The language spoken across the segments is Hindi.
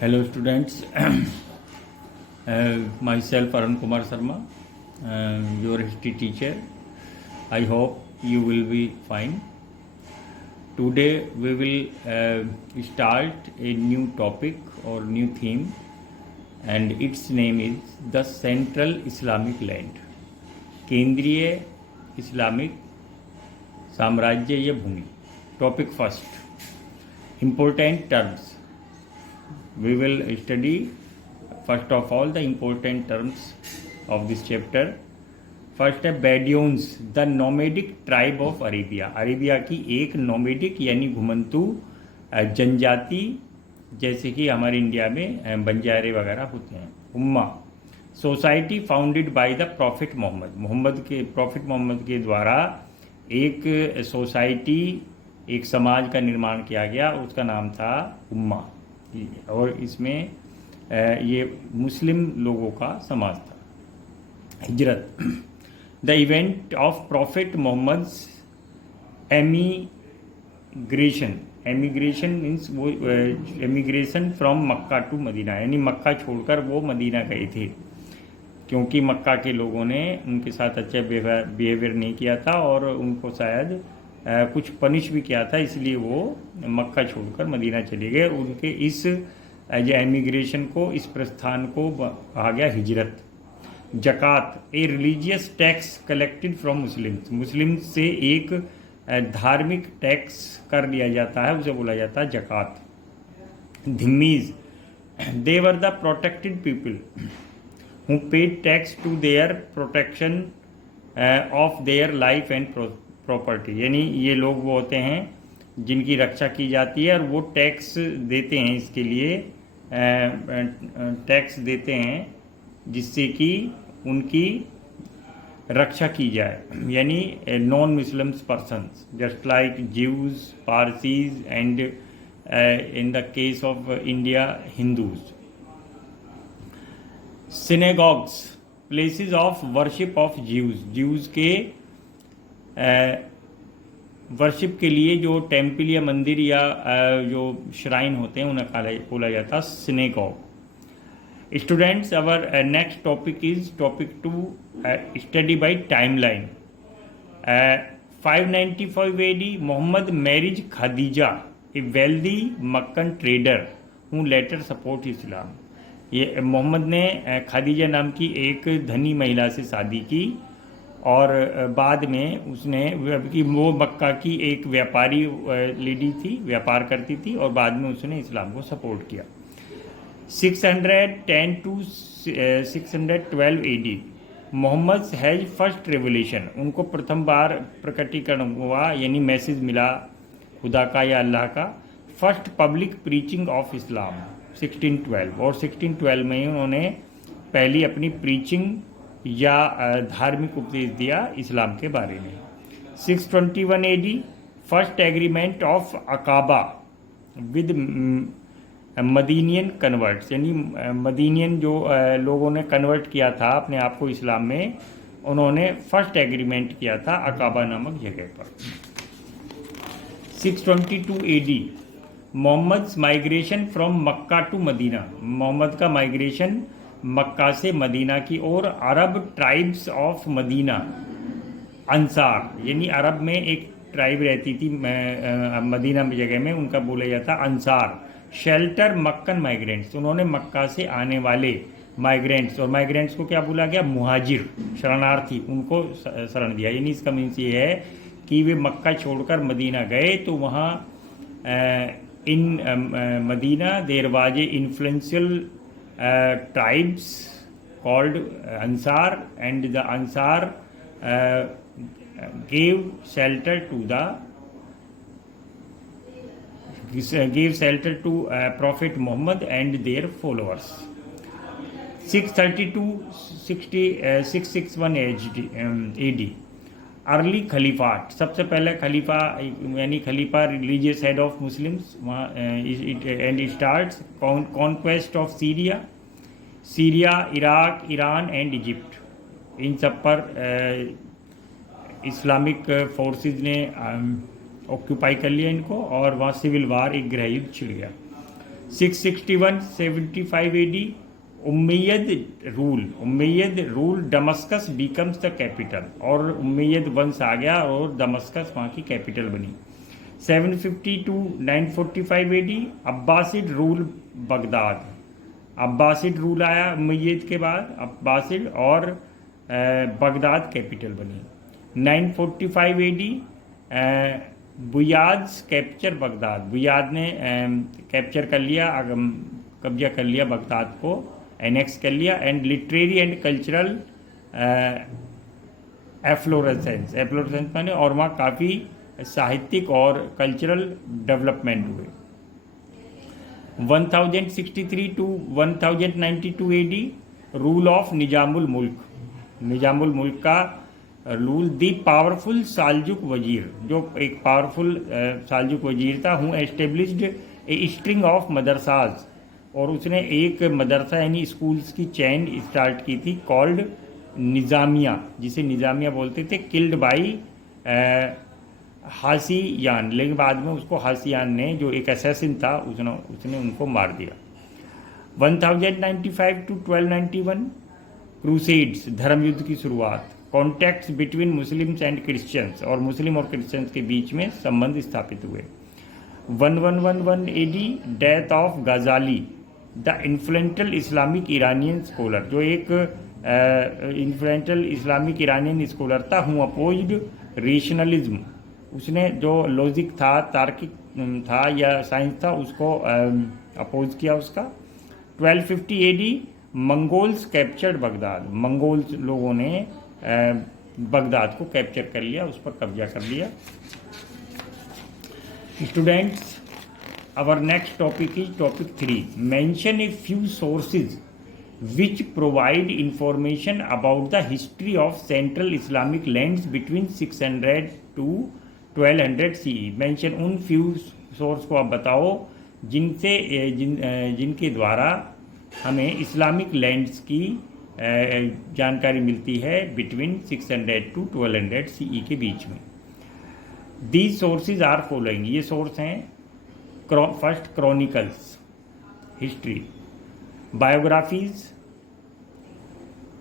Hello students, myself Arun Kumar Sharma, your history teacher. I hope you will be fine. Today we will start a new topic or new theme, and its name is the Central Islamic Land. केंद्रीय इस्लामिक साम्राज्य या भूमि. Topic first. Important terms. We will study first of all the important terms of this chapter. First है Bedouins, the nomadic tribe of Arabia. Arabia की एक नोमेडिक यानी घुमंतु जनजाति, जैसे कि हमारे इंडिया में बंजारे वगैरह होते हैं. उम्मा, society founded by the prophet Muhammad के द्वारा एक सोसाइटी, एक समाज का निर्माण किया गया, उसका नाम था उम्मा. और इसमें ये मुस्लिम लोगों का समाज था. हिजरत, the event of prophet Muhammad's emigration means वो emigration from Mecca to Medina, यानी मक्का छोड़कर वो मदीना गए थे, क्योंकि मक्का के लोगों ने उनके साथ अच्छा बिहेवियर नहीं किया था और उनको शायद कुछ पनिश भी किया था, इसलिए वो मक्का छोड़कर मदीना चले गए. उनके इस जो एमिग्रेशन को, इस प्रस्थान को कहा गया हिजरत. जक़ात, a religious tax collected from Muslim से एक धार्मिक टैक्स कर लिया जाता है, उसे बोला जाता है जक़ात. Dhimmis, they were the protected people who paid tax to their protection of their life and property, यानी ये लोग वो होते हैं जिनकी रक्षा की जाती है और वो टैक्स देते हैं, इसके लिए टैक्स देते हैं जिससे कि उनकी रक्षा की जाए, यानी non Muslims persons just like Jews, Parsis and in the case of India Hindus. Synagogues, places of worship of Jews के वर्शिप के लिए जो टेम्पल या मंदिर या जो श्राइन होते हैं उन्हें बोला जाता है synagogue. Students, our next topic is topic 2, study by timeline. 595 AD Muhammad marriage Khadija, a wealthy Meccan trader who later support Islam. ये मोहम्मद ने खदीजा नाम की एक धनी महिला से शादी की और बाद में उसने कि वो मक्का की एक व्यापारी लेडी थी, व्यापार करती थी, और बाद में उसने इस्लाम को सपोर्ट किया. 610 to 612 AD Muhammad has first revelation, उनको प्रथम बार प्रकटीकरण हुआ, यानी मैसेज मिला खुदा का या अल्लाह का. First public preaching of Islam 1612, और 1612 में ही उन्होंने पहली अपनी प्रीचिंग या धार्मिक उपदेश दिया इस्लाम के बारे में. 621 AD first agreement of Aqaba with Medinan converts, यानी मदीनियन जो लोगों ने कन्वर्ट किया था अपने आप को इस्लाम में, उन्होंने फर्स्ट एग्रीमेंट किया था अकाबा नामक जगह पर. 622 AD Muhammad migration from Mecca to Medina, Muhammad का माइग्रेशन मक्का से मदीना की ओर. Arab tribes of Medina, Ansar, यानी अरब में एक ट्राइब रहती थी मदीना जगह में, उनका बोला जाता अंसार. शेल्टर मक्कन माइग्रेंट्स, उन्होंने मक्का से आने वाले माइग्रेंट्स, और माइग्रेंट्स को क्या बोला गया, मुहाजिर, शरणार्थी, उनको शरण दिया. यानी इसका मीन्स ये है कि वे मक्का छोड़कर मदीना गए तो वहाँ in Medina there was a influential tribes called Ansar, and the Ansar gave shelter to Prophet Muhammad and their followers. 632 661 AD early caliphate, सबसे पहले खलीफा यानी खलीफा रिलीजियस हेड ऑफ मुस्लिम्स वहाँ and starts conquest of Syria, Iraq, Iran and Egypt. इन सब पर इस्लामिक फोर्सेस ने ऑक्यूपाई कर लिया इनको, और वहाँ सिविल वार, एक गृह युद्ध छिड़ गया. 661-75 AD Umayyad rule Damascus becomes the capital, और उम्मयद वंश आ गया और दमस्कस वहाँ की कैपिटल बनी। 750 to 945 AD Abbasid rule Baghdad, Abbasid rule आया उम्मयद के बाद, अब्बासिड, और बगदाद कैपिटल बनी। 945 AD बुयाद्स कैप्चर बगदाद, बुयाद ने कैप्चर कर लिया, कब्जा कर लिया बगदाद को, एनेक्स कर लिया। And literary and cultural efflorescence, efflorescence माने, और वहाँ काफ़ी साहित्यिक और कल्चरल डेवलपमेंट हुए। 1063 to 1092 AD rule of Nizamul मुल्क, निजामुल मुल्क का रूल। दी पावरफुल साल्जुक वजीर, जो एक पावरफुल साल्जुक वजीर था, हूँ एस्टेब्लिश्ड ए स्ट्रिंग ऑफ मदरसाज, और उसने एक मदरसा यानी स्कूल्स की चैन स्टार्ट की थी, कॉल्ड निज़ामिया, जिसे निज़ामिया बोलते थे। किल्ड बाई हासियान, लेकिन बाद में उसको हासियान ने, जो एक असैसिन था, उसने उनको मार दिया। 1095 to 1291 क्रूसेड्स, धर्म युद्ध की शुरुआत। Contacts between Muslims and Christians, और मुस्लिम और क्रिश्चियंस के बीच में संबंध स्थापित हुए। 1111 AD डेथ ऑफ गजाली, the influential Islamic Iranian scholar, जो एक इन्फ्लुएंशियल इस्लामिक ईरानियन स्कॉलर था, हूँ अपोज्ड रेशनलिज्म, उसने जो लॉजिक था, तार्किक था या साइंस था, उसको अपोज किया उसका। 1250 AD Mongols captured Baghdad, Mongols लोगों ने बगदाद को कैप्चर कर लिया, उस पर कब्जा कर लिया। Students, our next topic is topic 3. Mention a few sources which provide information about the history of Central Islamic lands between 600 to 1200 CE. Mention उन few source को आप बताओ जिनके द्वारा हमें इस्लामिक लैंड्स की जानकारी मिलती है बिटवीन 600 to 1200 CE के बीच में। These sources are following. ये सोर्स हैं: first chronicles, history; biographies;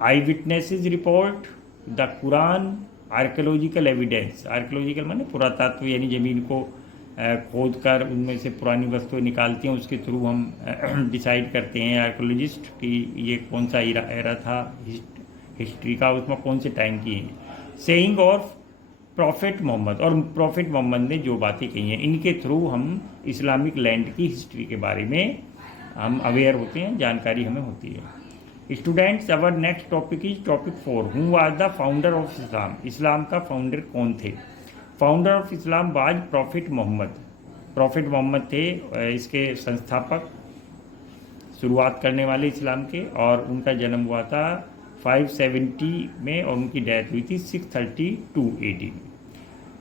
I witnesses report; the Quran; archaeological evidence, archaeological माने पुरातत्व, यानी ज़मीन को खोद कर उनमें से पुरानी वस्तुएं निकालती हैं, उसके थ्रू हम डिसाइड करते हैं आर्कियोलॉजिस्ट कि ये कौन सा एरा था हिस्ट्री का, उसमें कौन से टाइम की है। सेइंग और प्रॉफिट मोहम्मद, और प्रॉफिट मोहम्मद ने जो बातें कही हैं, इनके थ्रू हम इस्लामिक लैंड की हिस्ट्री के बारे में हम अवेयर होते हैं, जानकारी हमें होती है। Students, our next topic is topic 4. Who was the founder of Islam, Islam का फाउंडर कौन थे? Founder of Islam was prophet Muhammad, prophet Muhammad थे इसके संस्थापक, शुरुआत करने वाले इस्लाम के, और उनका जन्म हुआ था 570 में और उनकी डेथ हुई थी 632 AD में।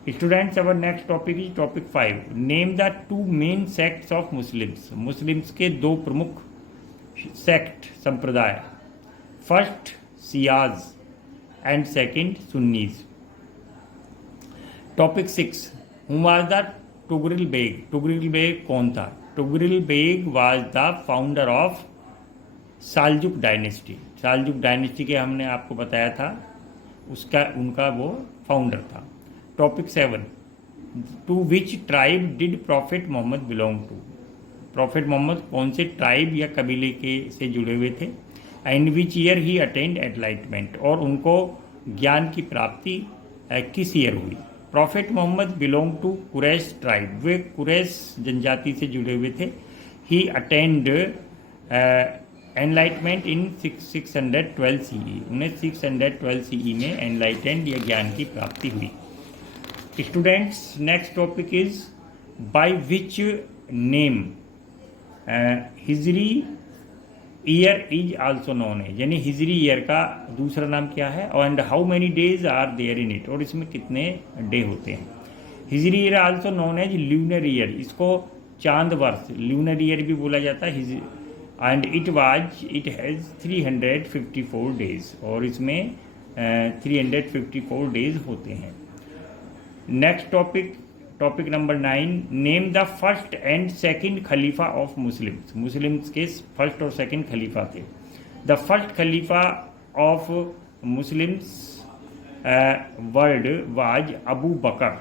Students, our next topic is topic 5. Name the 2 main sects of Muslims, Muslims के 2 प्रमुख सेक्ट, संप्रदाय। First Shias and second Sunnis. Topic 6. Who was the Tughril Beg, Tughril Beg कौन था? Tughril Beg was the founder of Seljuk dynasty, Seljuk dynasty के हमने आपको बताया था, उनका वो फाउंडर था। Topic 7. To which tribe did prophet Muhammad belong to, profit Mohammad कौन से ट्राइब या कबीले के से जुड़े हुए थे? And which year he attained enlightenment, और उनको ज्ञान की प्राप्ति किस ईयर हुई? Prophet Muhammad belong to Quraysh tribe, वे कुरैश जनजाति से जुड़े हुए थे। He attained enlightenment in 612 CE, उन्हें 612 CE में एनलाइटेंड या ज्ञान की प्राप्ति हुई। Students, next topic is by which name Hijri year is also known है, यानी हिजरी ईयर का दूसरा नाम क्या है, and how many days are there in it, और इसमें कितने डे होते हैं। Hijri year also known as lunar year, इसको चांद वर्ष ल्यूनर ईयर भी बोला जाता है, एंड इट हैज़ 354 डेज, और इसमें 354 डेज होते हैं। Next topic topic number 9, name the first and second Khalifa of Muslims. Muslims के फर्स्ट और सेकंड खलीफा थे। द फर्स्ट खलीफा of Muslims world was Abu Bakr,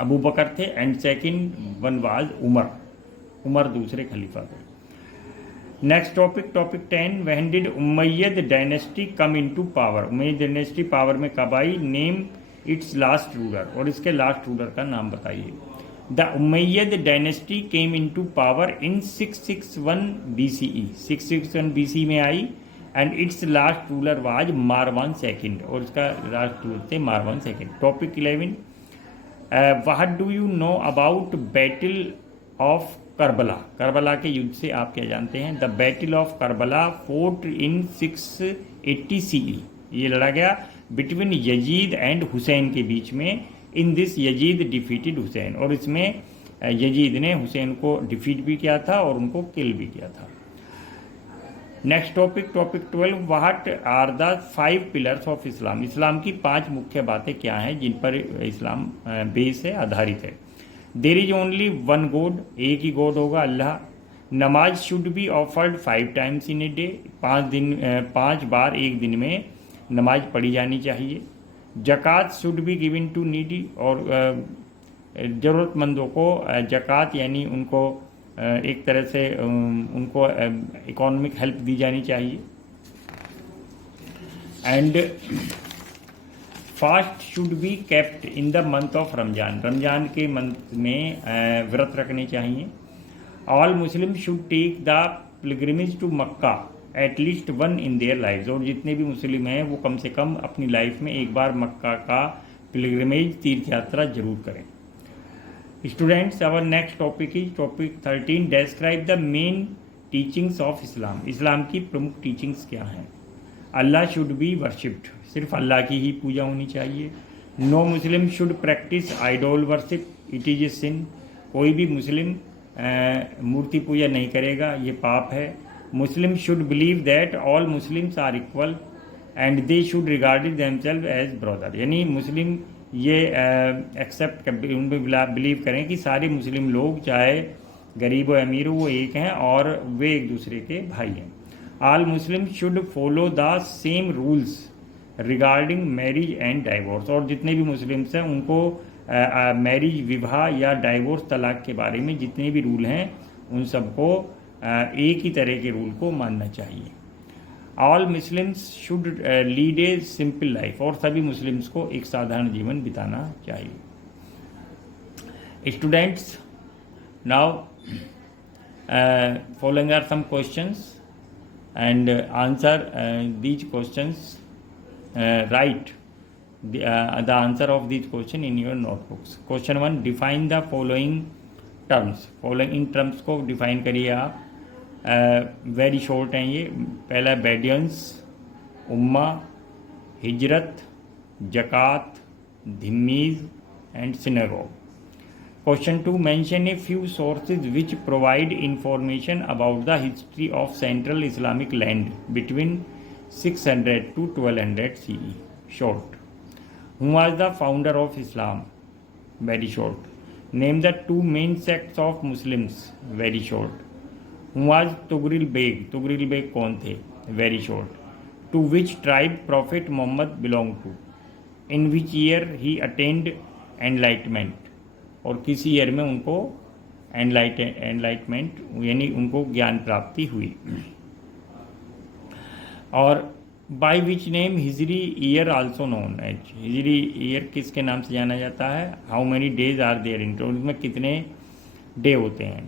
Abu Bakr थे, and second one was Umar, Umar दूसरे खलीफा थे। Next topic, topic 10, when did Umayyad dynasty come into power. Umayyad dynasty power में कब आई? नेम इट्स लास्ट रूलर, और इसके लास्ट रूलर का नाम बताइए। The Umayyad dynasty came into power in 661 BCE, 661 BC में आई, and its last ruler was Marwan second, और इसका लास्ट रूलर थे Marwan second. Topic 11, what do you know about battle of Karbala. Karbala के युद्ध से आप क्या जानते हैं? The battle of Karbala fought in 680 CE, ये लड़ा गया बिटवीन यजीद एंड हुसैन के बीच में। In this Yazid defeated Hussain, और इसमें यजीद ने हुसैन को डिफीट भी किया था और उनको किल भी किया था। Next topic, topic 12, what are the 5 pillars of Islam. Islam की 5 मुख्य बातें क्या हैं जिन पर इस्लाम बेस है, आधारित है। There is only one God, एक ही गॉड होगा, अल्लाह। नमाज should be offered 5 times in a day, 5 बार एक दिन में नमाज पढ़ी जानी चाहिए। जक़ात should be given to needy, और ज़रूरतमंदों को जक़ात यानी उनको एक तरह से उनको इकोनॉमिक हेल्प दी जानी चाहिए। And fast should be kept in the month of Ramzan, Ramzan के मंथ में व्रत रखने चाहिए। All Muslim should take the pilgrimage to Mecca at least one in their lives, और जितने भी मुस्लिम हैं वो कम से कम अपनी लाइफ में एक बार मक्का का पिलग्रिमेज, तीर्थ यात्रा जरूर करें। Students, our next topic is topic 13, describe the main teachings of Islam. Islam की प्रमुख टीचिंग्स क्या हैं? अल्लाह शुड बी वर्शिप्ड, सिर्फ अल्लाह की ही पूजा होनी चाहिए। No Muslim should practise idol worship, it is a sin, कोई भी मुस्लिम मूर्ति पूजा नहीं करेगा, ये पाप है। Muslim should believe that all Muslims are equal and they should regarded themselves as brother, यानी मुस्लिम ये एक्सेप्ट उनमें बिलीव करें कि सारे मुस्लिम लोग चाहे गरीब व अमीर हो वो एक हैं और वे एक दूसरे के भाई हैं। All Muslim should follow the same rules regarding marriage and divorce, और जितने भी मुस्लिम्स हैं उनको मैरिज, विवाह या डाइवोर्स, तलाक के बारे में जितने भी रूल हैं उन सबको एक ही तरह के रूल को मानना चाहिए। All Muslims should lead a simple life, और सभी मुस्लिम्स को एक साधारण जीवन बिताना चाहिए। Students, now following are some questions and answer these questions, right the answer of these question in your notebooks. Question 1, define the following terms. following terms को डिफाइन करिए आप। वेरी शॉर्ट हैं ये। पहला बेडियंस, उम्मा, हिजरत, जक़ात, dhimmis and synagogue. Question 2, mention a few sources which provide information about the history of central Islamic land between 600 to 1200 CE. Short. Who was the founder of Islam? Very short. Name the 2 main sects of Muslims. Very short. Who was Tughril Beg? Tughril Beg कौन थे? Very short. To which tribe Prophet Muhammad belonged to? In which year he attained enlightenment? और किस ईयर में उनको एनलाइटमेंट यानी उनको ज्ञान प्राप्ति हुई। और by which name Hijri year also known as, Hijri year किसके नाम से जाना जाता है? How many days are there in, उसमें कितने डे होते हैं?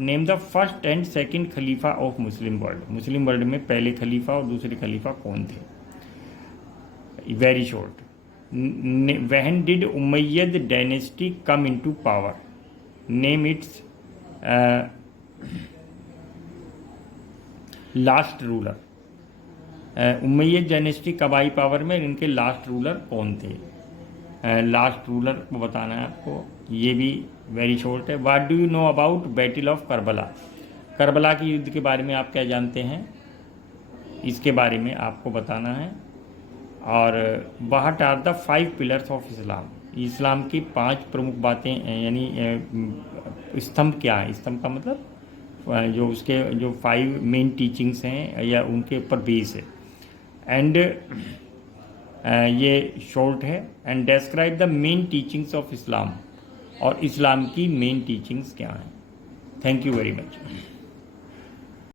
Name the first and second Khalifa of Muslim world. Muslim world में पहले खलीफा और दूसरे खलीफा कौन थे? Very short. When did Umayyad dynasty come into power? Name its last ruler. Umayyad dynasty कब आई पावर में? इनके लास्ट रूलर कौन थे? लास्ट रूलर को बताना है आपको, ये भी वेरी शॉर्ट है। What do you know about battle of Karbala? Karbala के युद्ध के बारे में आप क्या जानते हैं? इसके बारे में आपको बताना है। और what are the 5 pillars of Islam, Islam की 5 प्रमुख बातें यानी स्तंभ क्या है, स्तंभ का मतलब जो उसके जो 5 मेन टीचिंग्स हैं या उनके ऊपर बेस है। एंड ये शॉर्ट है। And describe the main teachings of इस्लाम, और इस्लाम की मेन टीचिंग्स क्या हैं। Thank you very much.